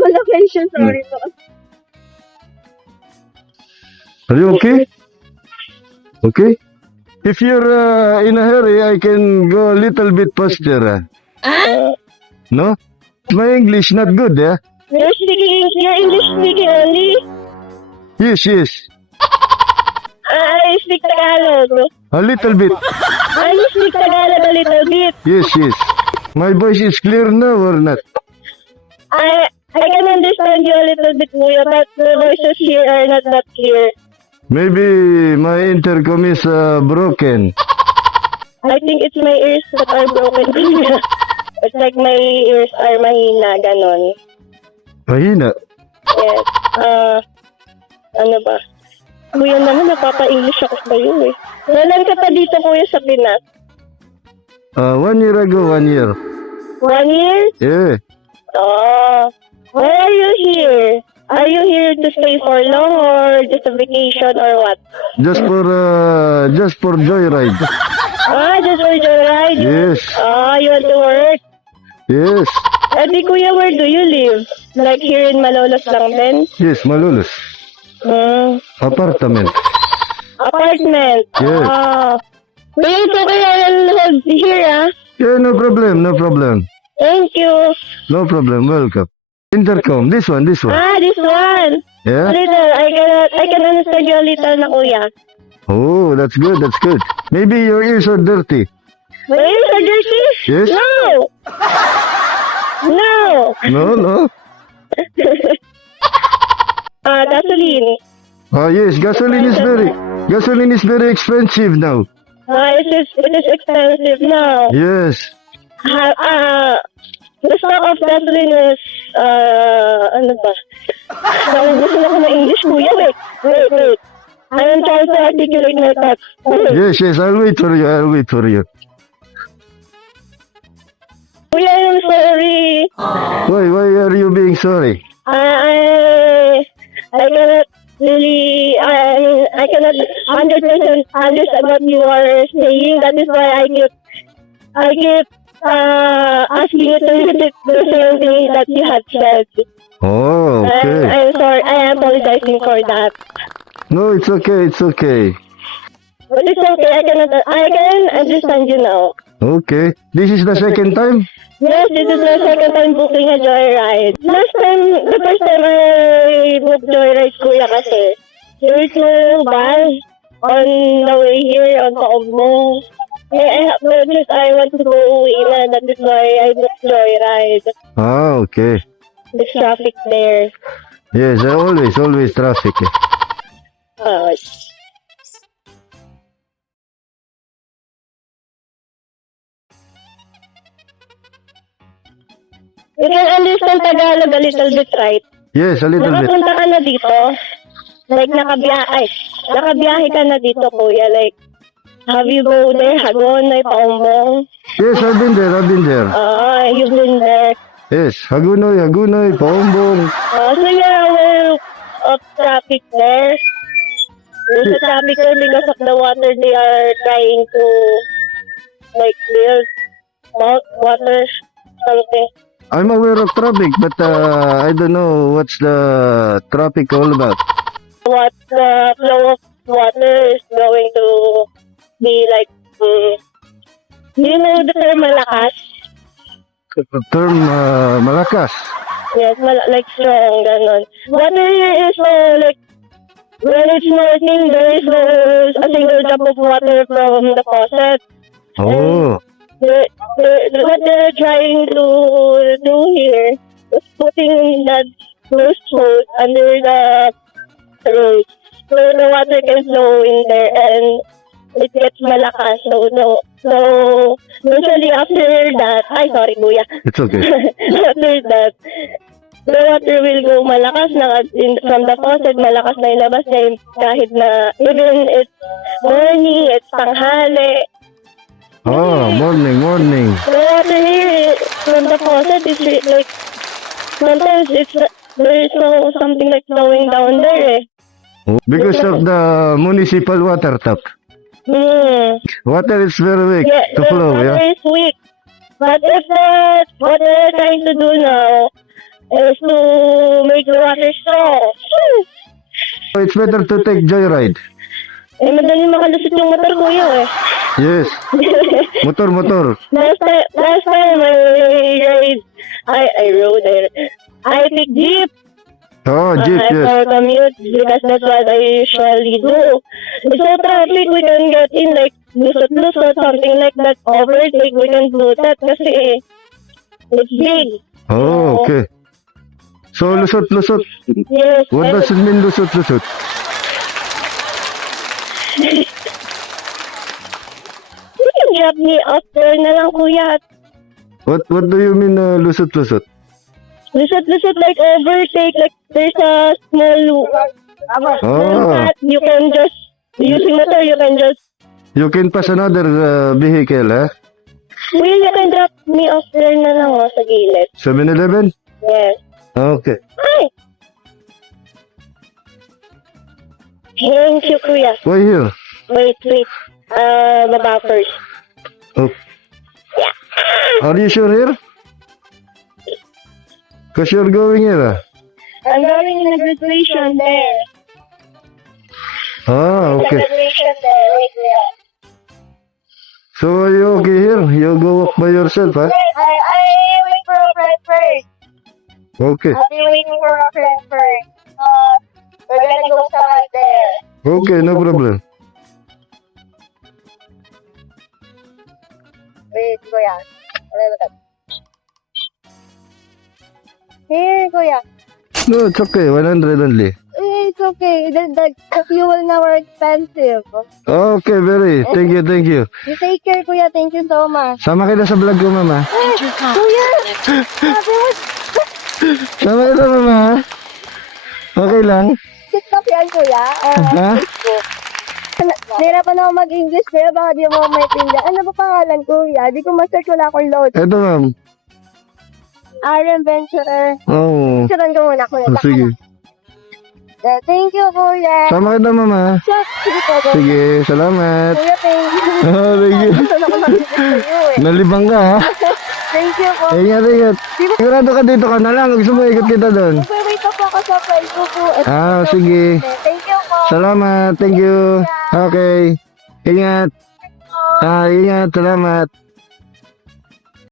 po location. Sorry po. Are you okay? Okay? If you're in a hurry, I can go a little bit faster. No? My English not good, yeah? You're English speaking only? Yes, yes. I speak Tagalog. A little bit. I speak Tagalog a little bit. Yes, yes. My voice is clear now or not? I can understand you a little bit, Kuya, but the voices here are not that clear. Maybe my intercom is broken. I think it's my ears that are broken, Kuya. It's like my ears are mahina, ganon. Mahina. Yes. Ano ba? Kuya naman, napapa-English ako sa iyo eh. Kailan ka pa dito, Kuya, sa Pinas? 1 year ago, 1 year. 1 year? Yeah. Oh. Why are you here? Are you here to stay for long or just a vacation or what? Just for joyride. Just for joyride? Yes. You want to work? Yes. Di Kuya, where do you live? Like here in Malolos lang din? Yes, Malolos. Apartment. Apartment? Yes. Kuya, it's okay, I'll hold here, Yeah, no problem, no problem. Thank you. No problem, welcome. Intercom, this one. This one. Yeah? A little, I can understand you a little na, Kuya. Oh, that's good, that's good. Maybe your ears are dirty. My ears are dirty? Yes? No! No! No? Gasoline. Yes, gasoline is very expensive now. It is expensive now. Yes. The stock of gasoline is, ano ba? Gusto ako na English, Kuya. Wait. I am trying to articulate my thoughts. Yes, I'll wait for you. Kuya, I'm sorry. Why are you being sorry? I cannot really, I cannot 100% understand what you are saying. That is why I keep asking you to repeat the same thing that you had said. Oh, okay. I'm sorry. I am apologizing for that. No, it's okay. But it's okay. I can understand you now. Okay. This is the second time? Yes, this is my second time booking a joyride. The first time I booked joyride, Kuya, kasi you're too bad on the way here, on Kaobmo. I want to go uwi na. That is why I booked joyride. Okay. There's traffic there. Yes, always traffic. You can understand Tagalog a little bit, right? Yes, a little bit. Nakapunta ka na dito? Like, nakabiyahe ka na dito, Kuya? Like, have you go there? Hagonoy, Paumbong? Yes, I've been there. You've been there. Yes, Hagunoy, Paumbong. So you're aware of traffic there? There's a traffic there because of the water they are trying to, like, build water, something. I'm aware of traffic, but I don't know what's the traffic all about. What the flow of water is going to be like, do you know the term malakas? Term malakas. Yes, like strong, ganon. Water here is like, when it's morning, there is a single drop of water from the faucet. Oh. What they're trying to do here is putting those hose under the road so the water can flow in there and it gets malakas. So usually after that, sorry, Kuya. It's okay. After that, the water will go malakas na from the faucet, malakas na ilabas na kahit na even it's morning, it's tanghali. Oh, morning. The water here from the faucet is like, sometimes there is something like flowing down there. Because of the municipal water tap. Water is very weak to flow, the water yeah? is weak. But if that's what they're trying to do now, is to make the water strong. So it's better to take joyride. Eh, madali makalusot yung motor, kuya eh. Yes. Motor. Last time I ride, I rode it. I take jeep. Oh, jeep, yes. For commute because that's what I usually do. So traffic, we can get in like lusot-lusot, something like that. Overtake, we can do that kasi it's big. Oh, okay. So, lusot. Yes. What does it mean, lusot? You can drop me off there na lang, kuya. What do you mean, lusot? Lusot, like overtake, like there's a small Oh, path. You can just, using motor, you can just, you can pass another vehicle, eh? kuya, you can drop me off there na lang, sa gilid. 7-Eleven? Yes. Okay. Ay! Thank you, kuya. Why here? Wait. Baba first. Oh. Are you sure here? Because you're going here, ah? I'm going in a graduation there. Ah, okay. Graduation there, wait there. So, are you okay here? You go walk by yourself, ah? I wait for a friend first. Okay. I'll be waiting for a friend first. We're gonna go somewhere there. Okay, no problem. Wait, kuya. Here, kuya. No, it's okay. 100 only. It's okay. The fuel now are expensive. Okay, very. Thank you. You take care, kuya. Thank you so much. Sama kita sa vlog ko, mama. Kuya! Sabi mo, Sama kita, mama. Okay lang. TikTok yan, kuya. Ha? Facebook. Nahirapan ako mag-English, kuya. Baka di mo maintindihan. Ano ba pangalan, kuya? Di ko ma-search. Wala akong load. Ito, ma'am. RM Venturer. Oo. Sudan ko muna, kuya. Oh, sige. Thank you, kuya. Sama kita, mama. Sige po, kuya. Sige, salamat. Kuya, thank you. Oh, thank you. Gusto na ko mag-visit sa'yo, eh. Nalibang ka, ha? Thank you po. Ingat. Sigurado ka dito ka na lang. Gusto mo ikot kita doon. Wait po ako sa friend ko po. Ah, sige. Thank you po. Salamat. Thank you. Okay. Ingat. Ingat. Salamat.